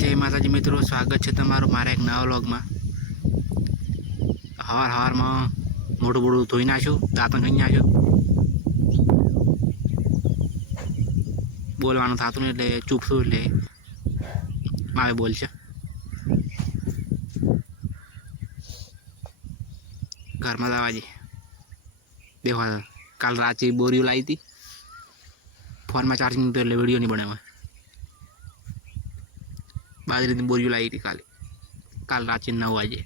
जय माताजी मित्रों, स्वागत है तमारू मारा एक नवा व्लॉगમાં। हवाરમાં મોઢું બોઢું ધોઈ નાખ્યું, દાંતણ ખાઈ નાખ્યું, બોલવાનું થતું નહીં એટલે ચૂપ છું એટલે માવે બોલશે। ઘરમાં દવાજી देखो काल रात बोरियो लाई थी, फोन में चार्जिंग तो वीडियो नहीं बने हुए। बाजरी की बोरियो लाई थी काल रात 9 बजे।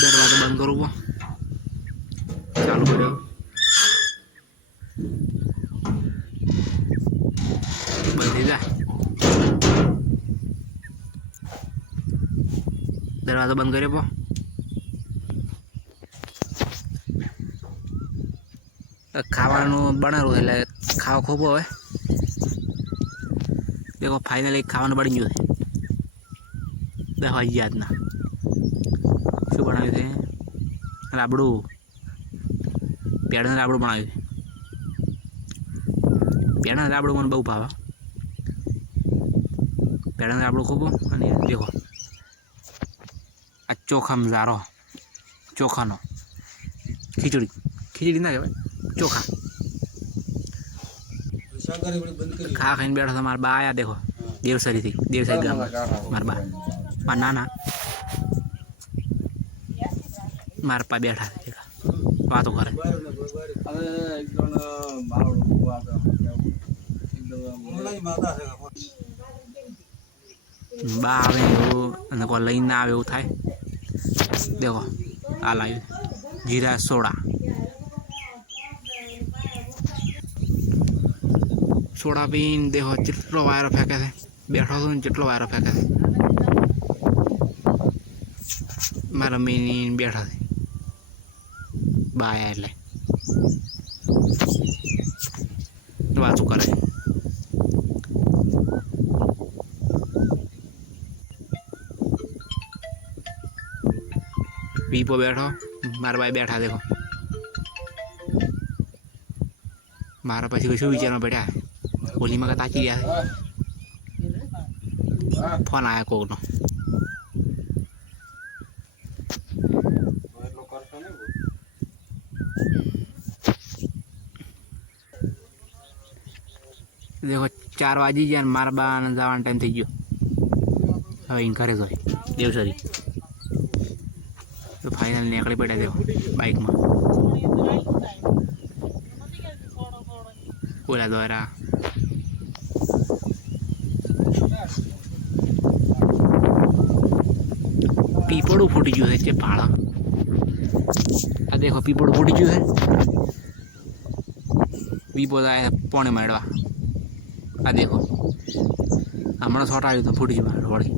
दरवाजा बंद करो, वो चालू करो, बंद थी जाए। दरवाजा बंद करे वो खावानु बनाव्યું એટલે ખાવા ખૂબ હવે देखो फाइनली ખાવાનું બની ગયું છે। 10 વાગ્યા આજના। શું બનાવ્યું છે? રાબડું, પેડાનું રાબડું બનાવ્યું છે। પેડાનું રાબડું મને બહુ ભાવે। પેડાનું રાબડું ખૂબ। અને देखो आ चोखा मजारो, चोखा नो खिचड़ी, खिचड़ी ना कहवाय, चोखा खा खाई बैठा था। मारा बा आया देखो देवसरी थी, देवसरी गाम मार बा मार नाना मार पा बैठा था, देखा बातों करे। बा आवे एवं को लईने आवे एवं थाय। देखो आ लाव्યું जीरा सोडा, सोडा पीन देखो चेटलो वायरो फेंके थे। बैठो तो चेटलो वायरो फेंके थे। मारा मीनी बैठा थे बाया એટલે વાતો કરે। पीपो बैठो, मारा भाई बैठा देखो। मारा पछी कशुं विचारवा पड्या, होली में ताकी गया। फोन आया कोकनो। देखो 4 वाजी गया, मारा बा जवान टाइम थी गयो। हवे घरे गए देवसरी तो फाइनल निकली पड़ा। देखो बाइक में ओला द्वारा पीपड़ू फूटी गયું है। पाड़ा आ देखो पीपड़ू फूटी गયું है। पीपो आया पोने मारवा। आ देखो हमणा शॉट आयो तो फूटी गયું वળી।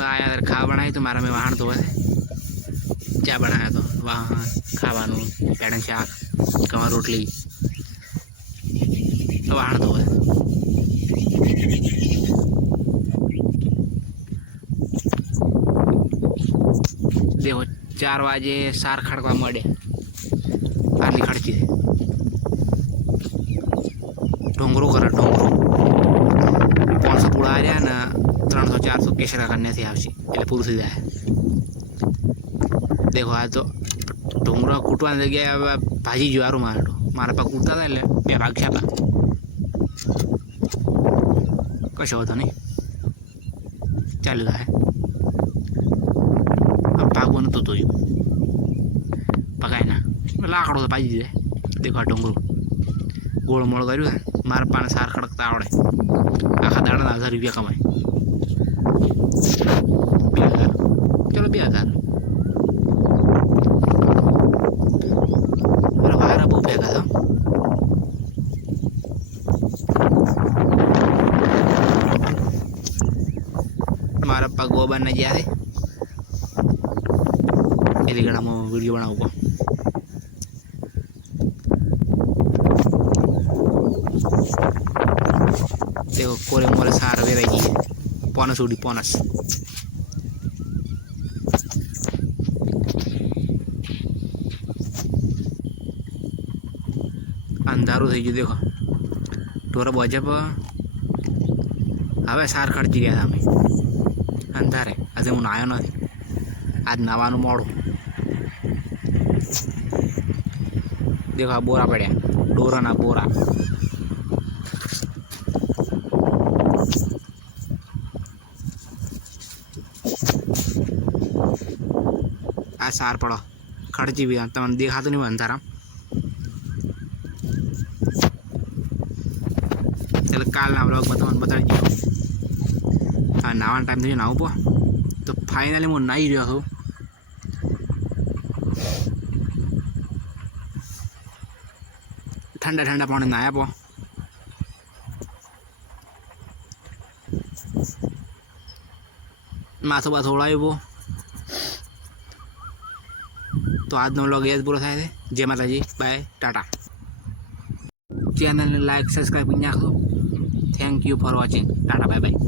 बाया खा बनाई तो मारा में वहां तो है क्या बनाया तो वहाँ खावानू पेड़ा शाक कवा रोटली वहां तो है। देखो 4 वाजे सार खड़कवा मळे आटली खड़की है। ढोंगरो करे ढोंगरो 500 पूड़ा आ रहा ना 300-400 केसरा करने से आवश्यक એટલે પૂરું થઈ જાય। देखो आ तो ढोंगरो कूटवा जगह भाजी ज्वारू मारो मारा पा कूटता था એટલે બે ભાગ છાપા કશો હતો નહીં ચાલી જાય। अब भागवन तो धोયું पकाय ना लाकड़ो तो भाजी दे। देखो आ ढोंगरो गोल मोड़ कर्યું है। मारा पाने सार खड़कता आवड़े आखा दाड़ा 1000 रुपया कमाय। 2000 चलो 2000 वायरा बहुत फेंका था। मारा पा गोबर ने गया थे એટલે ઘણા वीडियो बनाऊंगा। પોનસ ઉડી પોનસ. અંધારું થઈ ગયું દેખો. ઢોરો બજપ હવે સાર ખર્ચી ગયા અમે અંધારે. આજે હું નાયો નથી, આજ નાવાનું મોડું. દેખો આ બોરા પડ્યા, ઢોરાના બોરા. આ સાર પડો ખર્ચી બી તમને દેખાતું નહીં અંધારા. ચાલો કાલના બ્લોગમાં તમને બતાવી દઉં. હા નાવાનો ટાઈમ થઈ નાવું પો તો ફાઇનલી હું નાહી રહ્યો છું. ઠંડા ઠંડા પાણી નાહ્યા પો. માથું બાથું ઓળાવ્યું પો. તો આજનો વ્લોગ એ જ પૂરો થાય છે. જય માતાજી, બાય, ટાટા. ચેનલને લાઈક સબસ્ક્રાઈબ કરી નાખો. Thank you for watching. Tata bye bye.